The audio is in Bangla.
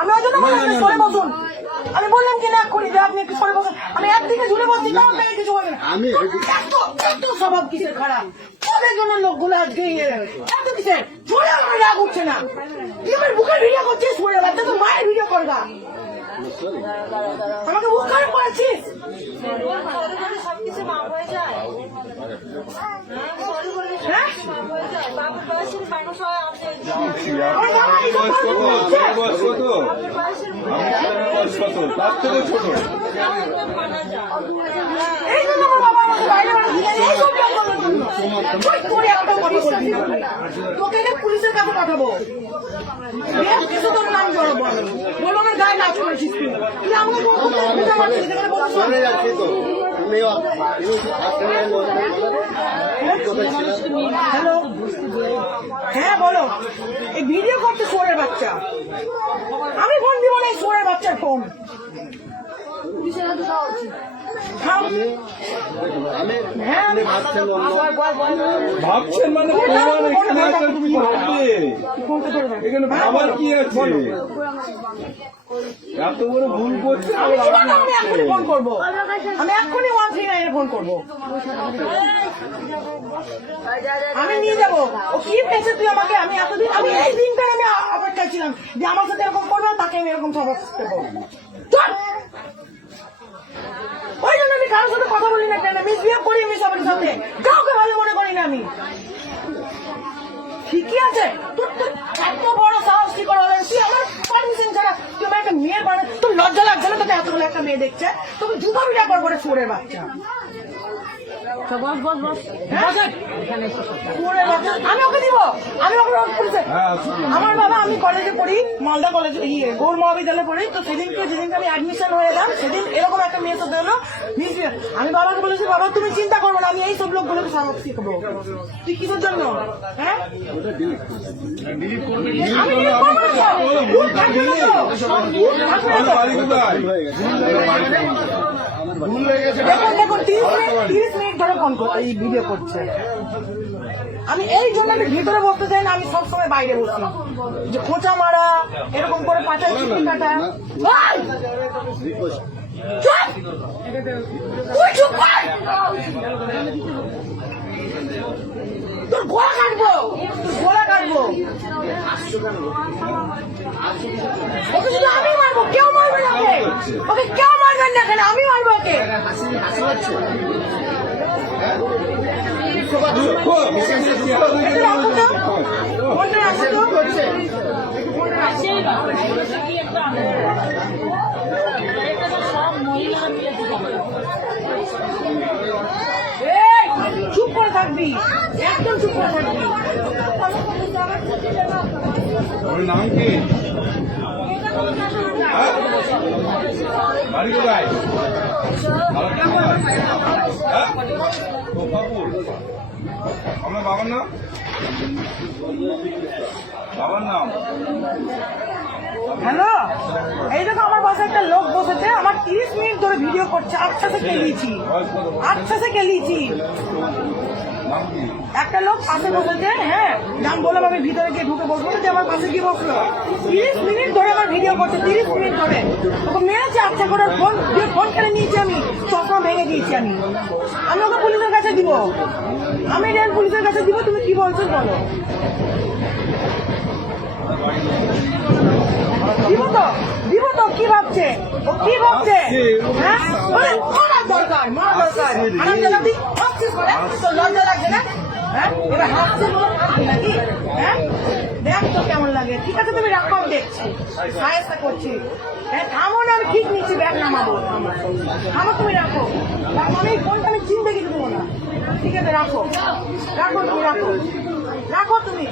আমি ওই জন্য সরে বসুন। আমি বললাম কি না করি যে আপনি একটু সরে বসুন। আমি একদিকে জুড়ে বসছি, তাও আপনাকে কিছু বলবেন। আমি এত স্বভাব কিসের খারাপ? ওদের জন্য লোকগুলো আজকে এত কিসের জোরে আমার রাগ উঠছে না। তুই আমার বুকের ভিডিও করছিস, সরে বাচ্চা তো মায়ের ভিডিও করবা। আমাকে বুক খারাপ করেছিস। হ্যাঁ তার থেকে ছোট এই জন্য আমার বাবা আমাকে বাইরে তোকে পুলিশের কাছে পাঠাবো। কিছু তোর নাম জড়াবো, বলবো আমার গায়ে নাচ করেছিস তুই আমাকে হ্যালো, হ্যাঁ বলো। এই ভিডিও করতে সোরের বাচ্চা, আমি ফোন দিব না। এই সোরের বাচ্চার ফোন ভাবছেন মানে এখানে ভাবার কি আছে? এত বড় ভুল করছে। আমি এখনই ফোন করবো, আমি এখনই 139 ফোন করবো। আমি নিয়ে যাবো। ও কি পেয়েছে তুই আমাকে? আমি এতদিন, আমি এই দিনটা আমি অপেক্ষায় ছিলাম যে আমার সাথে এরকম করবে, তাকে আমি এরকম স্বভাব দেবো। ওই জন্য আমি কারোর সাথে কথা বলি না, কেন মিসবিহেভ করি আমি সবার সাথে, কাউকে ভালো মনে করি না আমি। ঠিকই আছে, তোর এত বড় সাহস কি করে হলেন? তুই আমার পারমিশন ছাড়া তুই আমার একটা মেয়ের বাড়ি, তোর লজ্জা লাগছে না? তোকে এতগুলো একটা মেয়ে দেখছে, তোকে জুতা বিটা করবো রে সোরের বাচ্চা। আমি ওকে দিব, আমি ওকে পুলিশে। আমার বাবা, আমি কলেজে পড়ি, মালদা কলেজে, গৌর মহাবিদ্যালয়ে পড়ি। তো সেদিনকে আমি অ্যাডমিশন হয়ে এলাম, সেদিন এরকম একটা মেয়ে সাথে হলো। আমি বাবাকে বলেছি, বাবা তুমি চিন্তা করবো না, আমি এই সব লোকগুলোকে সবক শিখবো। তুই কিসের জন্য? হ্যাঁ আমি দেখুন 30 মিনিট ধরে ফোন করতে, এই ভিডিও করছে। আমি এই জন্য আমি ভিতরে বসতে চাই না, আমি সবসময় বাইরে বসি। যে খোঁচা মারা, এরকম করে পাঠায় চুটি কাটা। তোর গোলা কাটবো, গোলা কাটবো। ওকে শুধু আমি মারবো, কেউ মারবে না ওকে। ওকে কেউ মারবেন না, কেন আমি মারবো ওকে। চুপ করে থাকবি, একদম চুপ করে থাকবি। ওর নাম কি? বাড়ি কোথায়? আমার বাবার নাম? বাবার নাম? হ্যালো, এই দেখো আমার পাশে একটা লোক বসেছে, আমার 30 মিনিট ধরে ভিডিও করছে। আচ্ছা সে কেলিয়েছি, আচ্ছা সে কেলিয়েছি। একটা লোক পাশে বসেছে, হ্যাঁ নাম বললাম, আমি ভিতরে গিয়ে ঢুকে বসবো যে আমার পাশে গিয়ে বসলো। 30 মিনিট ধরে আমার ভিডিও করছে, 30 মিনিট ধরে ওকে মেরেছে। আচ্ছা করে ফোন কেড়ে নিয়েছি, আমি চশমা ভেঙে দিয়েছি। আমি ওকে পুলিশের কাছে দিব, আমি রেল পুলিশের কাছে দিব। তুমি কি বলছো বলো? দিব তো কি ভাবছে ও? কি ভাবছে? হ্যাঁ মারার দরকার, মারা দরকার। তোর লজ্জা লাগছে না? হ্যাঁ এবার হাসছে নাকি? হ্যাঁ দেখ তো কেমন লাগে। ঠিক আছে তুমি রাখো, আমি দেখছি, সাহায্য করছি। হ্যাঁ থামো না, আমি ঠিক নিচ্ছি, ব্যাগ নামাবো। থামো, তুমি রাখো। আমি ফোনটা আমি চিনতে কিছু দেবো না। ঠিক আছে রাখো, রাখো তুমি, রাখো, রাখো তুমি।